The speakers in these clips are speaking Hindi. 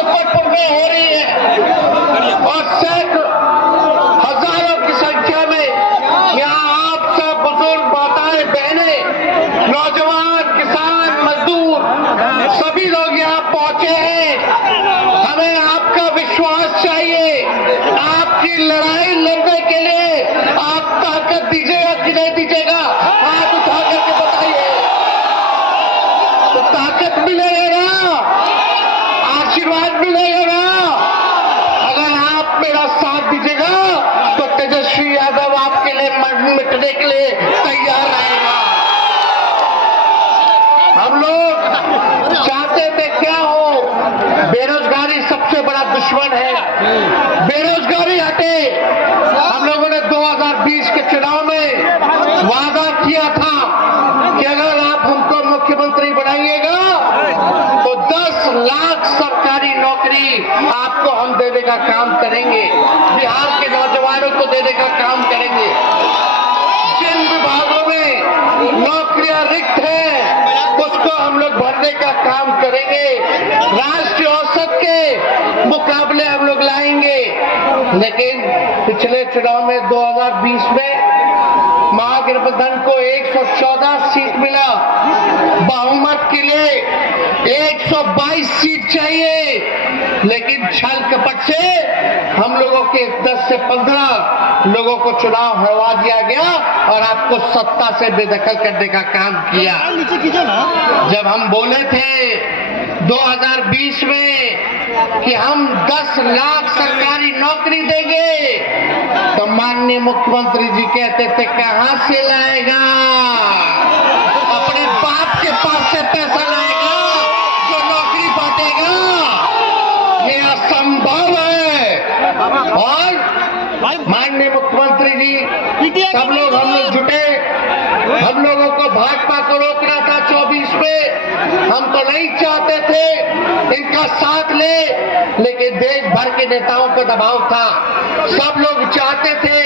मुजफ्फरपुर में हो रही है और सैकड़ों हजारों की संख्या में यहाँ आप सब बुजुर्ग माताएं बहनें नौजवान किसान मजदूर सभी लोग यहाँ पहुंचे हैं। हमें आपका विश्वास चाहिए। आपकी लड़ाई लड़ने के लिए आप ताकत दीजिएगा कि नहीं दीजिएगा, हाथ उठा करके बताइए। तो ताकत मिलेगा ना, आशीर्वाद मिलेगा ना। अगर आप मेरा साथ दीजिएगा तो तेजस्वी यादव आपके लिए मिटने के लिए तैयार रहेगा। हम लोग चाहते थे क्या हो, बेरोजगारी सबसे बड़ा दुश्मन है, बेरोजगारी हटे। हम लोगों ने 2020 के चुनाव में वादा किया था कि अगर आप हमको मुख्यमंत्री बनाइएगा तो 10 लाख सरकारी नौकरी आपको हम देने का काम करेंगे, बिहार के नौजवानों को देने का काम करेंगे। जिन विभागों में नौकरियां रिक्त हैं उसको हम लोग भरने का काम करेंगे, राष्ट्रीय औसत के मुकाबले हम लोग लाएंगे। लेकिन पिछले चुनाव में 2020 में महागठबंधन को 114 सीट मिला, बहुमत के लिए 122 सीट चाहिए, लेकिन छल कपट से हम लोगों के 10 से 15 लोगों को चुनाव हरवा दिया गया और आपको सत्ता से बेदखल करने का काम किया। जब हम बोले थे 2020 में कि हम 10 लाख सरकारी नौकरी देंगे तो माननीय मुख्यमंत्री जी कहते थे कहां से लाएगा, अपने बाप के पास से पैसा लाएगा जो नौकरी बांटेगा, ये असंभव है। और माननीय मुख्यमंत्री जी सब लोग हम लोग जुटे, हम लोगों को भाजपा को रोकना था 24 में, हम तो नहीं चाहते थे इनका साथ ले, लेकिन देश भर के नेताओं का दबाव था। सब लोग चाहते थे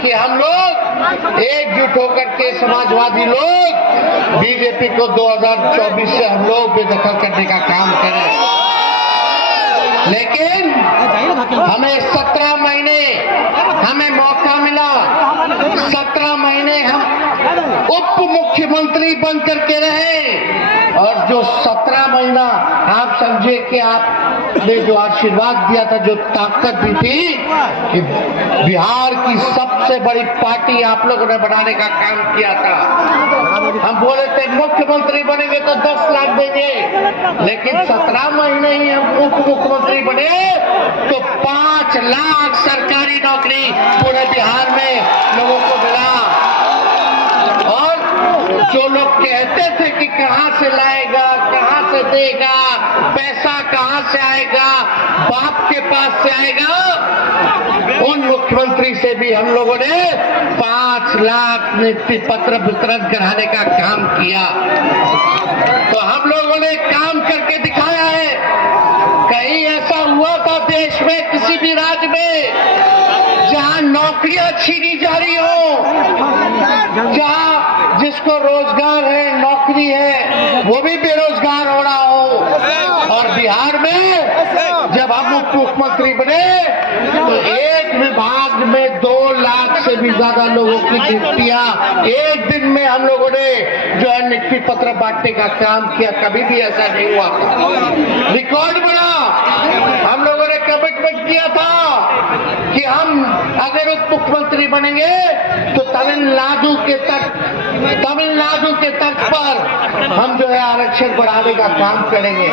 कि हम लोग एकजुट होकर के समाजवादी लोग बीजेपी को 2024 से हम लोग बेदखल करने का काम करें। लेकिन हमें 17 महीने हमें मौका मिला, 17 महीने हम उप मुख्यमंत्री बन करके रहे और जो 17 महीना आप समझे कि आपने जो आशीर्वाद दिया था, जो ताकत दी थी कि बिहार की सबसे बड़ी पार्टी आप लोगों ने बनाने का काम किया था। हम बोले थे मुख्यमंत्री बनेंगे तो 10 लाख देंगे, लेकिन 17 महीने ही हम उप मुख्यमंत्री बने तो 5 लाख सरकारी नौकरी पूरे बिहार में लोगों को मिला। और जो लोग कहते थे कि कहां से लाएगा, कहां से देगा, पैसा कहां से आएगा, बाप के पास से आएगा, उन मुख्यमंत्री से भी हम लोगों ने 5 लाख नियुक्ति पत्र वितरण कराने का काम किया। तो हम लोगों ने काम करके दिखाया है। कहीं ऐसा हुआ था देश में किसी भी राज्य में जहां नौकरियां छीनी जा रही हो, जहां जिसको रोजगार है, नौकरी है, वो भी बेरोजगार हो रहा हो। और बिहार में जब हम उप मुख्यमंत्री बने तो एक विभाग में 2 लाख से भी ज्यादा लोगों की नियुक्तियां एक दिन में हम लोगों ने जो है नियुक्ति पत्र बांटने का काम किया। कभी भी ऐसा नहीं हुआ था, रिकॉर्ड बना। हम लोगों ने कमिटमेंट किया था कि हम अगर उप मुख्यमंत्री बनेंगे तो तमिलनाडु के तर्ज पर हम जो है आरक्षण बढ़ाने का काम करेंगे,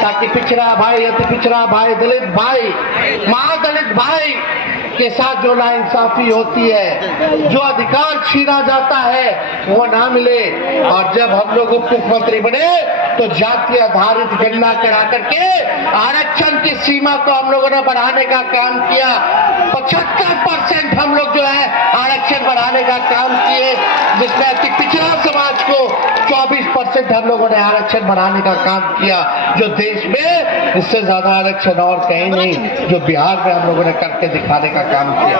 ताकि पिछड़ा भाई, अति पिछड़ा भाई, दलित भाई, महादलित भाई के साथ जो नाइंसाफी होती है, जो अधिकार छीना जाता है, वो ना मिले। और जब हम लोग उप मुख्यमंत्री बने तो जाति आधारित गणना करा करके आरक्षण की सीमा को हम लोगों ने बढ़ाने का काम किया। 75% हम लोग जो है आरक्षण बढ़ाने का काम किए, जिसमें अति पिछड़ा समाज को 24% हम लोगों ने आरक्षण बढ़ाने का काम किया, जो देश में इससे ज्यादा आरक्षण और कहीं नहीं, जो बिहार में हम लोगों ने करके दिखाने का काम किया।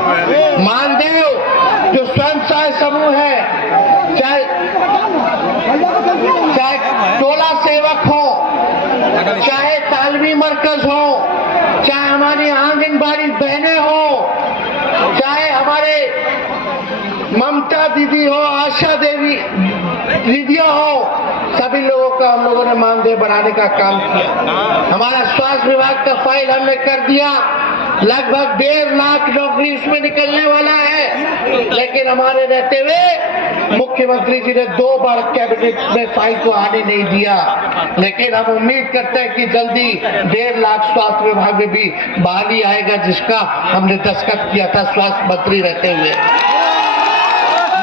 मानदेव जो स्वयं सहायता समूह है, चाहे चाहे टोला सेवक हो, चाहे तालमी मरकज हो, चाहे हमारी आंगनबाड़ी बहनें हो, चाहे हमारे ममता दीदी हो, आशा देवी दीदियां हो, सभी लोगों का हम लोगों ने मानदेय बढ़ाने का काम किया। हमारा स्वास्थ्य विभाग का फाइल हमने कर दिया, लगभग 1.5 लाख नौकरी उसमें निकलने वाला है, लेकिन हमारे रहते हुए मुख्यमंत्री जी ने 2 बार कैबिनेट में फाइल को आने नहीं दिया। लेकिन हम उम्मीद करते हैं कि जल्दी 1.5 लाख स्वास्थ्य विभाग में भी बहाली आएगा, जिसका हमने दस्तखत किया था स्वास्थ्य मंत्री रहते हुए।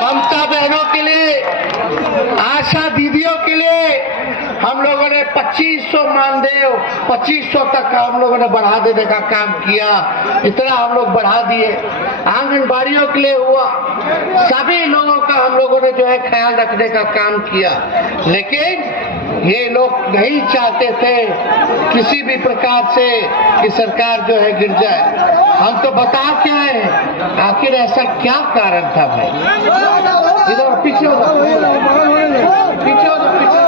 ममता बहनों के लिए, आशा दीदियों के लिए हम लोगों ने 2500 मानदेय 2500 तक हम लोगों ने बढ़ा देने का काम किया। इतना हम लोग बढ़ा दिए। आंगनबाड़ियों के लिए हुआ, सभी लोगों का हम लोगों ने जो है ख्याल रखने का काम किया। लेकिन ये लोग नहीं चाहते थे किसी भी प्रकार से कि सरकार जो है गिर जाए। हम तो बता क्या है, आखिर ऐसा क्या कारण था भाई? इधर पीछे हो जाओ, पीछे हो जाओ, पीछे।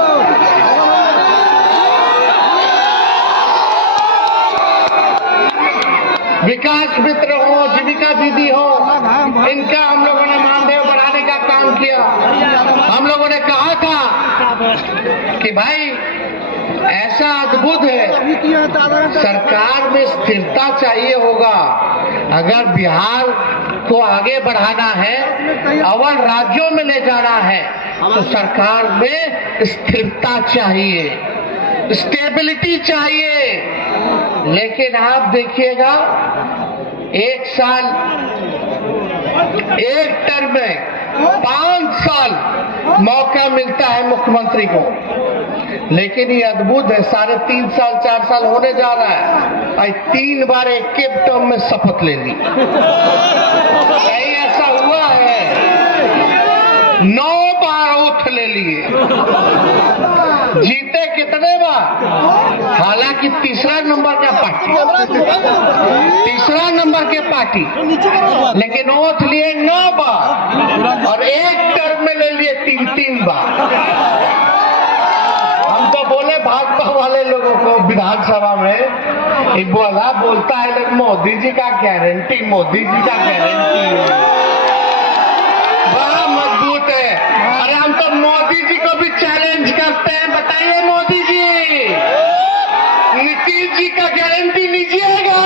विकास मित्र हो, जीविका दीदी हो, इनका हम लोगों ने मानदेय बढ़ाने का काम किया। हम लोगों ने कहा था कि भाई ऐसा अद्भुत है, सरकार में स्थिरता चाहिए होगा। अगर बिहार को आगे बढ़ाना है, अव्वल राज्यों में ले जाना है, तो सरकार में स्थिरता चाहिए, स्टेबिलिटी चाहिए। लेकिन आप देखिएगा, 1 साल, 1 टर्म में 5 साल मौका मिलता है मुख्यमंत्री को। लेकिन ये अद्भुत है, 3.5 साल 4 साल होने जा रहा है, और 3 बार एक टर्म में शपथ ले ली। कहीं ऐसा हुआ है? 9 बार ओथ ले लिए। जीते कितने बार? हालांकि तीसरा नंबर का पार्टी, तीसरा नंबर के पार्टी, लेकिन ओथ लिए 9 बार और एक टर्म में ले लिए 3 बार। हम तो बोले भाजपा वाले लोगों को विधानसभा में, एक बोलता है लोग मोदी जी का गारंटी, मोदी जी का गारंटी बड़ा मजबूत है। अरे हम तो मोदी जी को भी चैलेंज करते हैं, बताइए मोदी जी, नीतीश जी का गारंटी लीजिएगा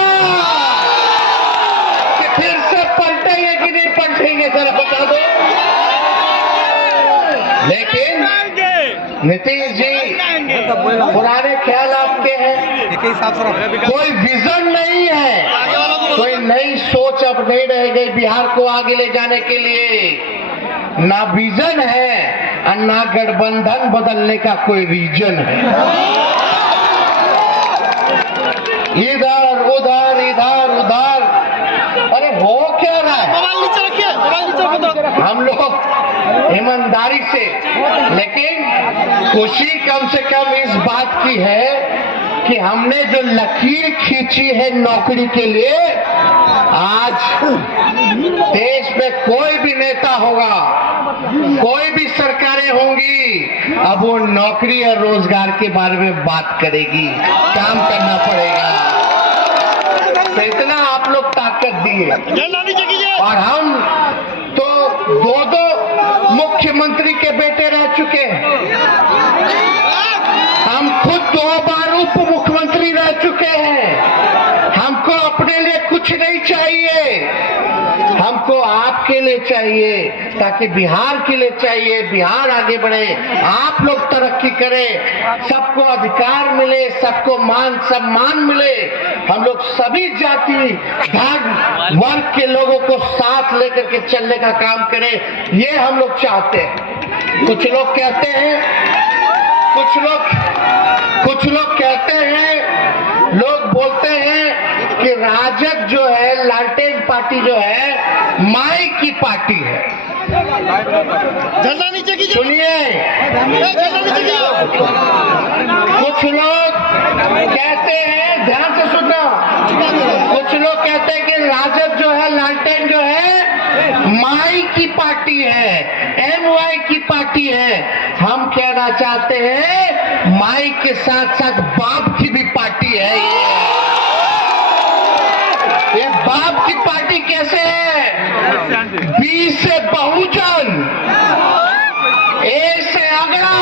कि फिर से पलटेंगे कि नहीं पलटेंगे, जरा बता दो। लेकिन नीतीश जी पुराने ख्याल आपके हैं, कोई विजन नहीं है, कोई नई सोच अब नहीं रह गई बिहार को आगे ले जाने के लिए। ना विजन है और ना गठबंधन बदलने का कोई रीजन है। इधर उधर इधर उधर, अरे हो क्या रहा है? हम लोग ईमानदारी से, लेकिन खुशी कम से कम इस बात की है कि हमने जो लकीर खींची है नौकरी के लिए, आज देश में कोई भी नेता होगा, कोई भी सरकारें होंगी, अब वो नौकरी और रोजगार के बारे में बात करेगी, काम करना पड़ेगा। तो इतना आप लोग ताकत दिए, और हम तो 2 मुख्यमंत्री के बेटे रह चुके हैं। हम खुद 2 बार उप मुख्यमंत्री रह चुके हैं। हमको अपने लिए कुछ नहीं चाहिए, हमको आपके लिए चाहिए, ताकि बिहार के लिए चाहिए, बिहार आगे बढ़े, आप लोग तरक्की करें, सबको अधिकार मिले, सबको मान सम्मान मिले, हम लोग सभी जाति धर्म वर्ग के लोगों को साथ लेकर के चलने का काम करें, ये हम लोग चाहते हैं। कुछ लोग कहते हैं, कुछ लोग कहते हैं, लोग बोलते हैं कि राजद जो है, लालटेन पार्टी जो है, माई की पार्टी है। सुनिए, कुछ लोग कहते हैं, ध्यान से सुनना, कुछ लोग कहते हैं कि राजद जो है, लालटेन जो है, माई की पार्टी है। MY की पार्टी है। हम कहना चाहते हैं माई के साथ साथ बाप की भी पार्टी है। ये बाप की पार्टी कैसे है? B से बहुजन, A से अगड़ा,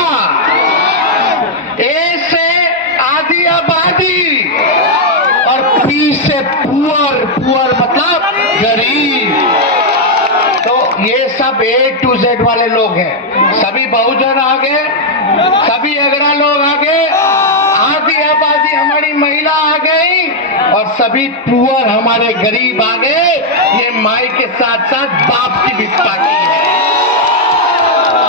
A से आधी आबादी और P से पुअर मतलब गरीब। तो ये सब A to Z वाले लोग हैं। सभी बहुजन आ गए, सभी अगड़ा लोग आ गए, आधी आबादी हमारी महिला आ गई और सभी पुअर हमारे गरीब आ गए। ये माई के साथ साथ बाप की भी पार्टी है।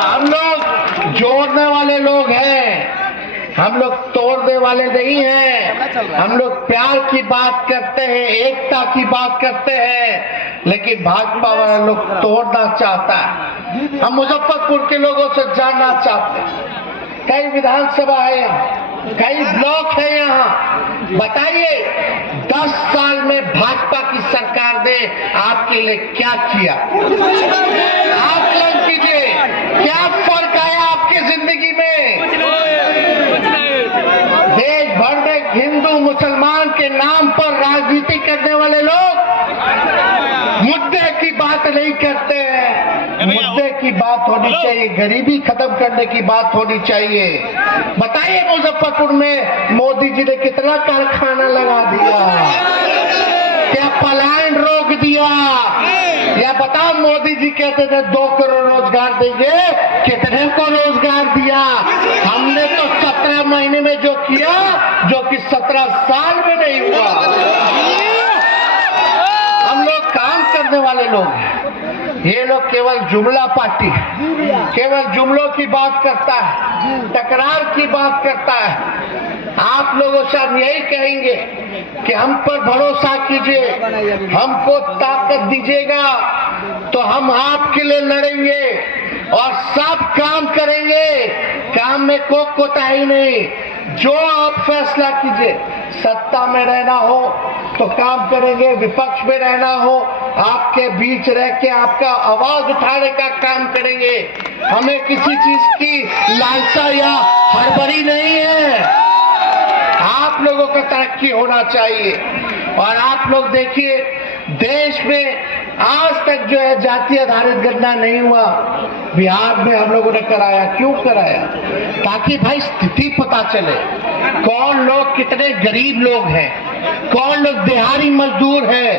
हम लोग जोड़ने वाले लोग हैं, हम लोग तोड़ने वाले नहीं हैं। हम लोग प्यार की बात करते हैं, एकता की बात करते हैं, लेकिन भाजपा वाला लोग तोड़ना चाहता है। हम मुजफ्फरपुर के लोगों से जानना चाहते हैं, कई विधानसभा है यहाँ, कई ब्लॉक है यहाँ, बताइए 10 साल में भाजपा की सरकार ने आपके लिए क्या किया? आकलन कीजिए, क्या फर्क आया आपकी जिंदगी में? देश भर में हिंदू मुसलमान के नाम पर राजनीति करने वाले लोग मुद्दे की बात नहीं करते हैं। मुद्दे की बात होनी चाहिए, गरीबी खत्म करने की बात होनी चाहिए। बताइए मुजफ्फरपुर में मोदी जी ने कितना कारखाना लगा दिया, क्या पलायन रोक दिया? या बताओ, मोदी जी कहते थे 2 करोड़ रोजगार देंगे, कितने को रोजगार दिया? हमने तो 17 महीने में जो किया, जो कि 17 साल में नहीं हुआ। हम लोग काम करने वाले लोग हैं, ये लोग केवल जुमला पार्टी है, केवल जुमलों की बात करता है, तकरार की बात करता है। आप लोगों से हम यही कहेंगे कि हम पर भरोसा कीजिए, हमको ताकत दीजिएगा तो हम आपके लिए लड़ेंगे और सब काम करेंगे। काम में कोई कोताही नहीं, जो आप फैसला कीजिए। सत्ता में रहना हो तो काम करेंगे, विपक्ष में रहना हो आपके बीच रह के आपका आवाज उठाने का काम करेंगे। हमें किसी चीज की लालसा या हड़बड़ी नहीं है। आप लोगों का तरक्की होना चाहिए। और आप लोग देखिए, देश में आज तक जो है जाति आधारित गणना नहीं हुआ, बिहार में हम लोगों ने कराया। क्यों कराया? ताकि भाई स्थिति पता चले, कौन लोग कितने गरीब लोग हैं, कौन लोग दिहाड़ी मजदूर है,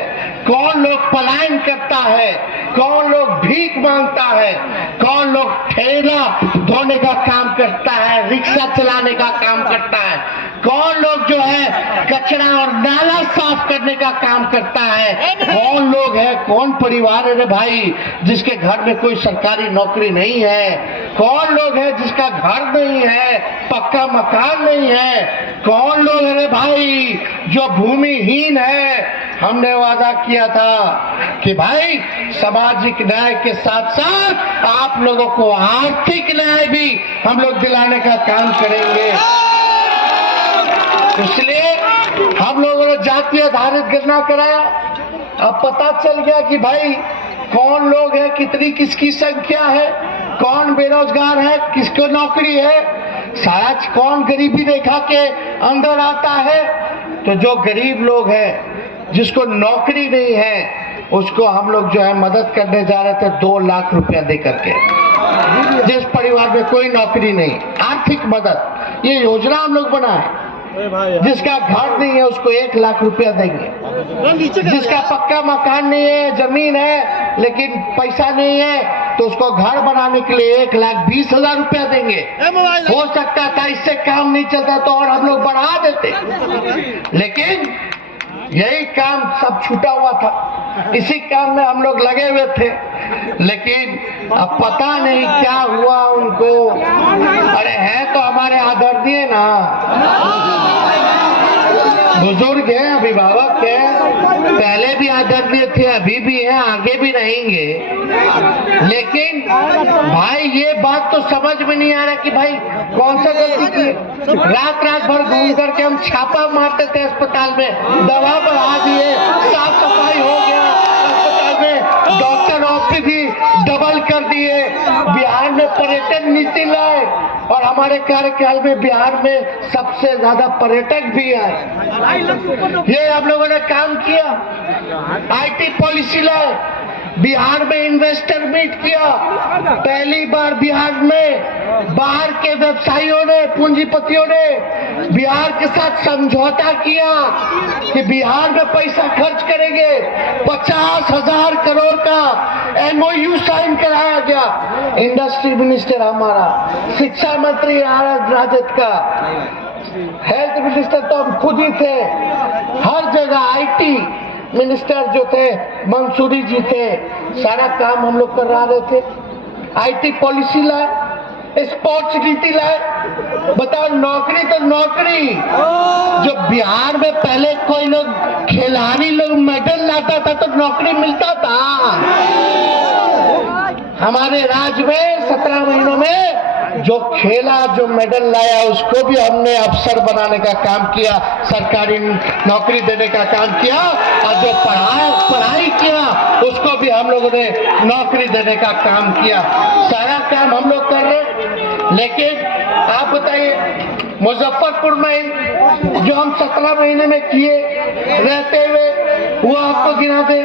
कौन लोग पलायन करता है, कौन लोग भीख मांगता है, कौन लोग ठेला धोने का काम करता है, रिक्शा चलाने का काम करता है, कौन लोग जो है कचरा और नाला साफ करने का काम करता है, कौन लोग है, कौन परिवार है रे भाई जिसके घर में कोई सरकारी नौकरी नहीं है, कौन लोग है जिसका घर नहीं है, पक्का मकान नहीं है, कौन लोग है रे भाई जो भूमिहीन है। हमने वादा किया था कि भाई सामाजिक न्याय के साथ साथ आप लोगों को आर्थिक न्याय भी हम लोग दिलाने का काम करेंगे। इसलिए हम लोगों ने जाति आधारित गणना कराया। अब पता चल गया कि भाई कौन लोग है, कितनी किसकी संख्या है, कौन बेरोजगार है, किसको नौकरी है, सारा कौन गरीबी रेखा के अंदर आता है। तो जो गरीब लोग हैं, जिसको नौकरी नहीं है, उसको हम लोग जो है मदद करने जा रहे थे 2 लाख रुपया दे करके। जिस परिवार में कोई नौकरी नहीं, आर्थिक मदद, ये योजना हम लोग बनाए। जिसका घर नहीं है उसको 1 लाख रुपया देंगे, जिसका पक्का मकान नहीं है, जमीन है लेकिन पैसा नहीं है, तो उसको घर बनाने के लिए 1,20,000 रुपया देंगे। हो सकता था इससे काम नहीं चलता तो और हम लोग बढ़ा देते, लेकिन यही काम सब छूटा हुआ था, इसी काम में हम लोग लगे हुए थे। लेकिन अब पता नहीं क्या हुआ उनको। अरे है तो हमारे आदरणीय ना, बुजुर्ग हैं, अभिभावक हैं, पहले भी आदरणीय थे, अभी भी हैं, आगे भी रहेंगे। लेकिन भाई ये बात तो समझ में नहीं आ रहा कि भाई कौन सा गलती की। रात भर घूम करके हम छापा मारते थे अस्पताल में, दवा बढ़ा दिए, साफ सफाई हो गया अस्पताल में, डॉक्टर ऑफिस भी डबल कर दिए। पर्यटन नीति लाए और हमारे कार्यकाल में बिहार में सबसे ज्यादा पर्यटक भी आए। ये हम लोगों ने काम किया। आईटी पॉलिसी लाए, बिहार में इन्वेस्टर मीट किया। पहली बार बिहार में बाहर के व्यवसायियों ने, पूंजीपतियों ने बिहार के साथ समझौता किया कि बिहार में पैसा खर्च करेंगे। 50,000 करोड़ का MOU साइन कराया गया। इंडस्ट्री मिनिस्टर हमारा, शिक्षा मंत्री राजद का, हेल्थ मिनिस्टर तो हम खुद ही थे। हर जगह आईटी मिनिस्टर जो थे मंसूरी जी थे, सारा काम हम लोग करा रहे थे। आईटी पॉलिसी लाए, स्पोर्ट्स नीति लाए। बताओ, नौकरी तो नौकरी। जो बिहार में पहले कोई लोग खिलाड़ी लोग मेडल लाता था तो नौकरी मिलता था। हमारे राज्य में 17 महीनों में जो खेला, जो मेडल लाया, उसको भी हमने अफसर बनाने का काम किया, सरकारी नौकरी देने का काम किया। और जो पढ़ाई किया, उसको भी हम लोगों ने नौकरी देने का काम किया। सारा काम हम लोग कर रहे। लेकिन आप बताइए, मुजफ्फरपुर में जो हम 17 महीने में किए रहते हुए, वो आपको गिना दे।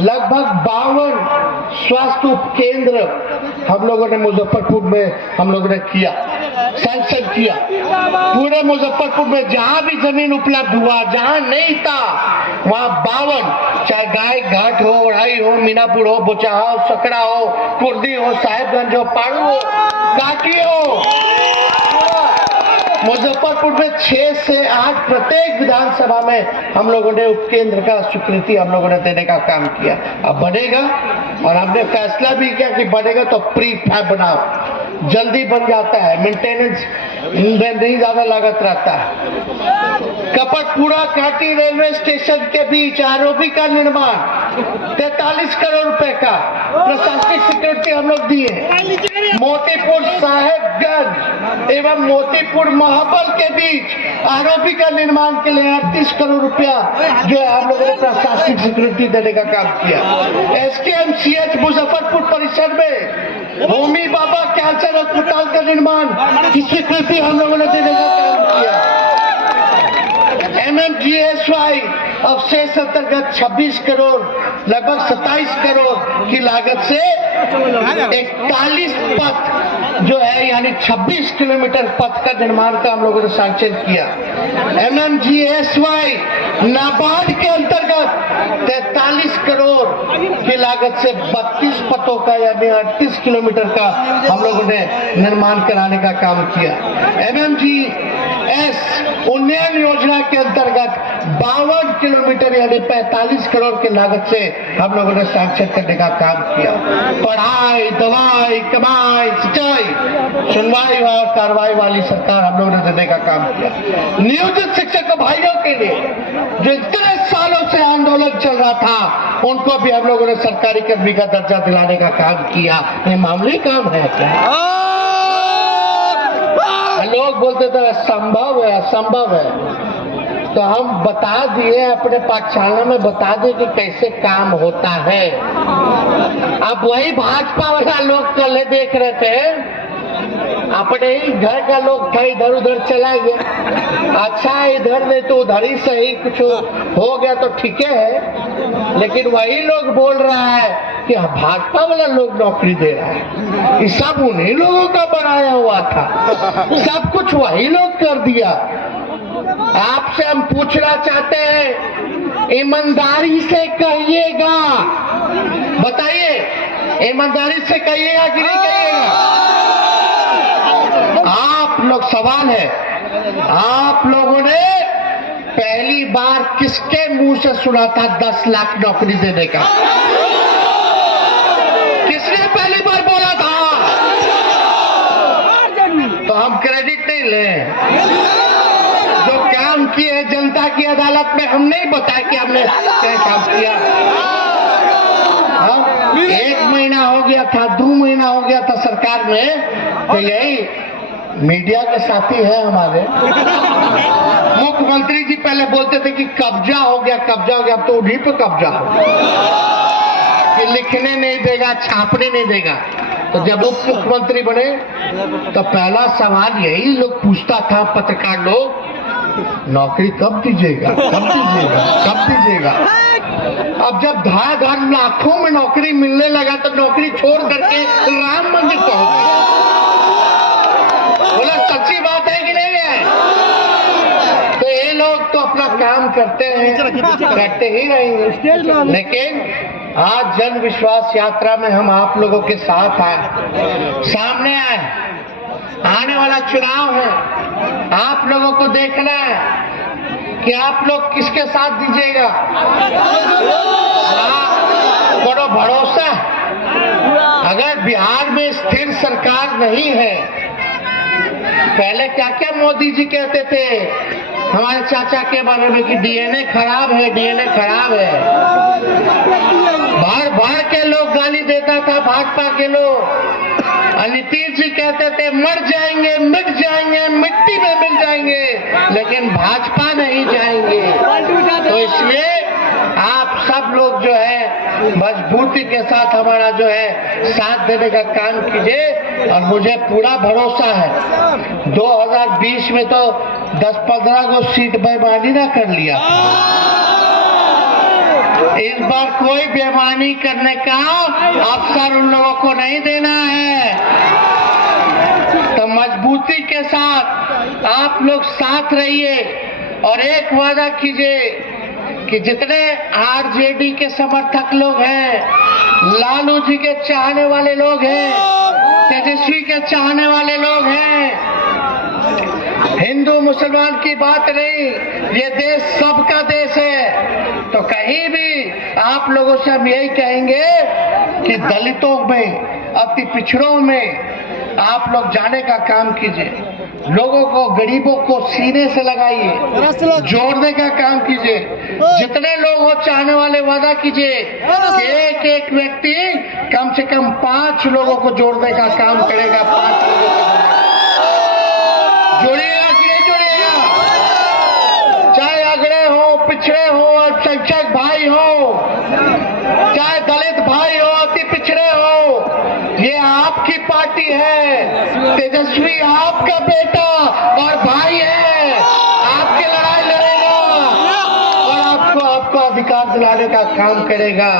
लगभग 52 स्वास्थ्य उपकेंद्र हम लोगों ने मुजफ्फरपुर में हम लोगों ने किया, सैंक्शन किया। पूरे मुजफ्फरपुर में जहां भी जमीन उपलब्ध हुआ, जहां नहीं था, वहां 52, चाहे गाय घाट हो, ओढ़ाई हो, मीनापुर हो, बोचाहा हो, सकड़ा हो, कुर्दी हो, साहेबगंज हो, पाड़ू हो, काटी हो, मुजफ्फरपुर में 6 से 8 प्रत्येक विधानसभा में हम लोगों ने उपकेंद्र का स्वीकृति हम लोगों ने देने का काम किया। अब बनेगा, और हमने फैसला भी किया कि बनेगा तो प्री फैब बनाओ, जल्दी बन जाता है, मेंटेनेंस में नहीं ज्यादा लागत रहता है। कपटपुरा काटी रेलवे स्टेशन के बीच आरओबी का निर्माण 43 करोड़ रुपए का प्रशासनिक सिक्योरिटी हम लोग दिए। मोतीपुर साहेबगंज एवं मोतीपुर महाबल के बीच आरओबी का निर्माण के लिए 38 करोड़ रुपया जो है हम लोगों ने प्रशासनिक सिक्योरिटी देने का काम किया। SKMCH मुजफ्फरपुर परिसर में होमी बाबा कैंसर अस्पताल का निर्माण की स्वीकृति हम लोगों ने देने का काम किया। MMGSY अवशेष अंतर्गत 26 करोड़, लगभग 27 करोड़ की लागत से 41 पथ जो है, यानी 26 किलोमीटर पथ का निर्माण का हम लोगों ने सैंक्शन किया। MMGSY नाबार्ड के अंतर्गत 43 करोड़ की लागत से 32 पथों का, यानी 38 किलोमीटर का हम लोगों ने निर्माण कराने का काम किया। MMGS उन्नयन योजना के अंतर्गत 52 किलोमीटर, यानी 45 करोड़ की लागत से हम लोगों ने सैंक्शन करने का काम किया। पढ़ाई, दवाई, कमाई, सिंचाई, सुनवाई और कार्रवाई वाली सरकार हम लोगों ने देने का काम किया। नियोजित शिक्षक भाइयों के लिए जो इतने सालों से आंदोलन चल रहा था, उनको भी हम लोगों ने सरकारी कर्मी का दर्जा दिलाने का काम किया। ये मामूली काम है क्या? लोग बोलते थे असंभव है, असंभव है। तो हम बता दिए, अपने पाठशाला में बता दिए कि कैसे काम होता है। अब वही भाजपा वाला लोग कल देख रहे थे, अपने ही घर का लोग था, इधर उधर चला गया। अच्छा, इधर नहीं तो उधर ही सही, कुछ हो गया तो ठीक है। लेकिन वही लोग बोल रहा है कि भाजपा वाला लोग नौकरी दे रहा है। ये सब उन्हीं लोगों का बनाया हुआ था, सब कुछ वही लोग कर दिया। आपसे हम पूछना चाहते हैं, ईमानदारी से कहिएगा, बताइए, ईमानदारी से कहिएगा कि नहीं कहिएगा? आप लोग, सवाल है, आप लोगों ने पहली बार किसके मुंह से सुना था 10 लाख नौकरी देने का? किसने पहली बार बोला था? तो हम क्रेडिट नहीं लें। जो काम किए जनता की अदालत में, हम नहीं बताया कि हमने क्या काम किया। 1 महीना हो गया था, 2 महीना हो गया था सरकार में, तो यही मीडिया के साथी है हमारे। मुख्यमंत्री जी पहले बोलते थे कि कब्जा हो गया, कब्जा हो गया, अब तो उन्हीं पे कब्जा हो गया। कि लिखने नहीं देगा, छापने नहीं देगा। तो जब उप मुख्यमंत्री बने तो पहला सवाल यही लोग पूछता था, पत्रकार लोग, नौकरी कब दीजिएगा, कब दीजिएगा, कब दीजिएगा। अब जब धार लाखों में नौकरी मिलने लगा तो नौकरी छोड़ करके राम मंदिर पहुंच गए। बोला सच्ची बात है कि नहीं है? तो ये लोग तो अपना काम करते हैं, करते ही रहेंगे। लेकिन आज जन विश्वास यात्रा में हम आप लोगों के साथ आए, सामने आए। आने वाला चुनाव है, आप लोगों को देखना है कि आप लोग किसके साथ दीजिएगा। बड़ा भरोसा, अगर बिहार में स्थिर सरकार नहीं है, पहले क्या क्या मोदी जी कहते थे हमारे चाचा के बारे में कि डीएनए खराब है, डीएनए खराब है। बार बार के लोग गाली देता था भाजपा के लोग। नीतीश जी कहते थे मर जाएंगे, मिट जाएंगे, मिट्टी में मिल जाएंगे, लेकिन भाजपा नहीं जाएंगे। तो इसलिए आप सब लोग जो है मजबूती के साथ हमारा जो है साथ देने का काम कीजिए। और मुझे पूरा भरोसा है 2020 में तो 10-15 को सीट बेईमानी ना कर लिया। इस बार कोई बेईमानी करने का अवसर उन लोगों को नहीं देना है। तो मजबूती के साथ आप लोग साथ रहिए और एक वादा कीजिए कि जितने आरजेडी के समर्थक लोग हैं, लालू जी के चाहने वाले लोग हैं, तेजस्वी के चाहने वाले लोग हैं, हिंदू मुसलमान की बात नहीं, ये देश सबका देश है। तो कहीं भी आप लोगों से हम यही कहेंगे कि दलितों में, अति पिछड़ों में आप लोग जाने का काम कीजिए। लोगों को, गरीबों को सीने से लगाइए, जोड़ने का काम कीजिए। जितने लोग हो चाहने वाले वादा कीजिए कि एक एक व्यक्ति कम से कम 5 लोगों को जोड़ने का काम करेगा। 5 लोगों को जोड़िएगा कि नहीं जोड़िएगा? चाहे अगड़े हो, पिछड़े हो, अल्पसंख्यक भाई हो, चाहे दलित भाई हो, अति पिछड़े हो, ये आपकी पार्टी है। तेजस्वी आपका बेटा और भाई है, आपकी लड़ाई लड़ेगा और आपको अधिकार दिलाने का काम करेगा।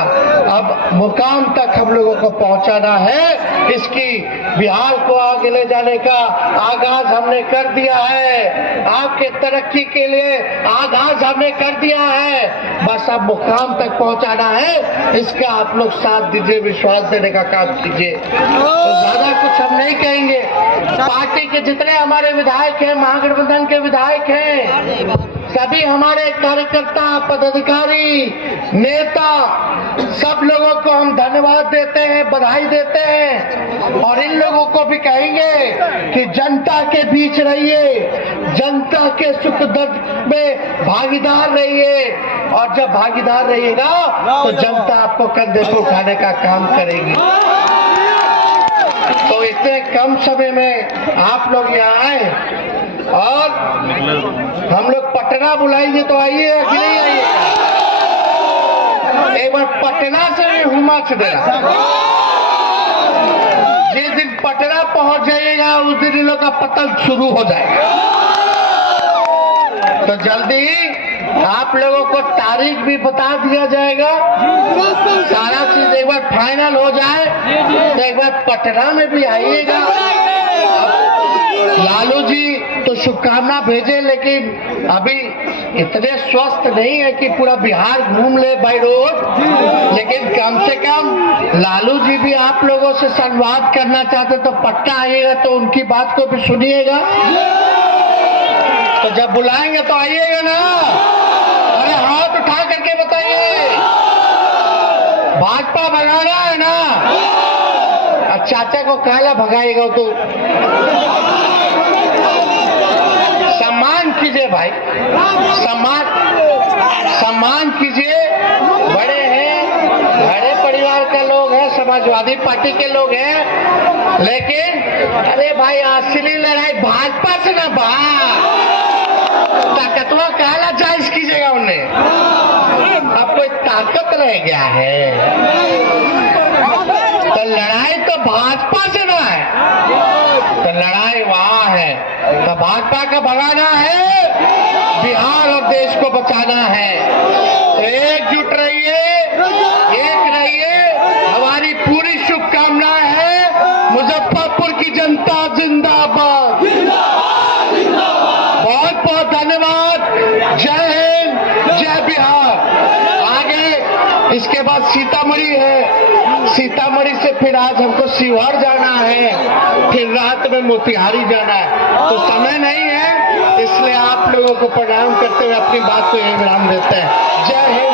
अब मुकाम तक हम लोगों को पहुंचाना है। इसकी बिहार को आगे ले जाने का आगाज हमने कर दिया है। आपके तरक्की के लिए आगाज हमने कर दिया है। बस अब मुकाम तक पहुंचाना है। इसका आप लोग साथ दीजिए, विश्वास देने का काम कीजिए। तो ज्यादा कुछ हम नहीं कहेंगे। पार्टी के जितने हमारे विधायक हैं, महागठबंधन के विधायक हैं, सभी हमारे कार्यकर्ता, पदाधिकारी, नेता, सब लोगों को हम धन्यवाद देते हैं, बधाई देते हैं। और इन लोगों को भी कहेंगे कि जनता के बीच रहिए, जनता के सुख दर्द में भागीदार रहिए। और जब भागीदार रहिएगा तो जनता आपको कंधे पर उठाने का काम करेगी। तो इतने कम समय में आप लोग यहाँ आए और हम लोग पटना बुलाएंगे तो आइए कि नहीं आइए? एक बार पटना से भी हुमाच देना। जिस दिन पटना पहुंच जाइएगा उस दिन इन लोग का पतन शुरू हो जाएगा। तो जल्दी आप लोगों को तारीख भी बता दिया जाएगा। सारा चीज एक बार फाइनल हो जाए तो एक बार पटना में भी आइएगा। लालू जी तो शुभकामना भेजे, लेकिन अभी इतने स्वस्थ नहीं है कि पूरा बिहार घूम ले बाई रोड। लेकिन कम से कम लालू जी भी आप लोगों से संवाद करना चाहते तो पटना आइएगा तो उनकी बात को भी सुनिएगा। तो जब बुलाएंगे तो आइएगा ना। अरे हाथ उठा करके बताइए, भाजपा भगाना है ना? चाचा को काला भगाएगा तो सम्मान कीजिए भाई, सम्मान कीजिए। बड़े हैं, बड़े परिवार का लोग हैं, समाजवादी पार्टी के लोग हैं, लेकिन अरे भाई असली लड़ाई भाजपा से ना बा। ताकतवा काला जायज कीजिएगा उन्हें। अब कोई ताकत रह गया है? तो लड़ाई तो भाजपा से ना है, तो लड़ाई वहां है। तो भाजपा का भगाना है, बिहार और देश को बचाना है। तो एकजुट रहिए, एक रहिए, हमारी पूरी शुभकामनाएं हैं। मुजफ्फरपुर की जनता जिंदाबाद, बहुत बहुत धन्यवाद। जय हिंद, जय बिहार। आगे इसके बाद सीतामढ़ी है, सीतामढ़ी से फिर आज हमको शिवहर जाना है, फिर रात में मोतिहारी जाना है। तो समय नहीं है, इसलिए आप लोगों को प्रणाम करते हुए अपनी बात को विराम देते हैं। जय हिंद।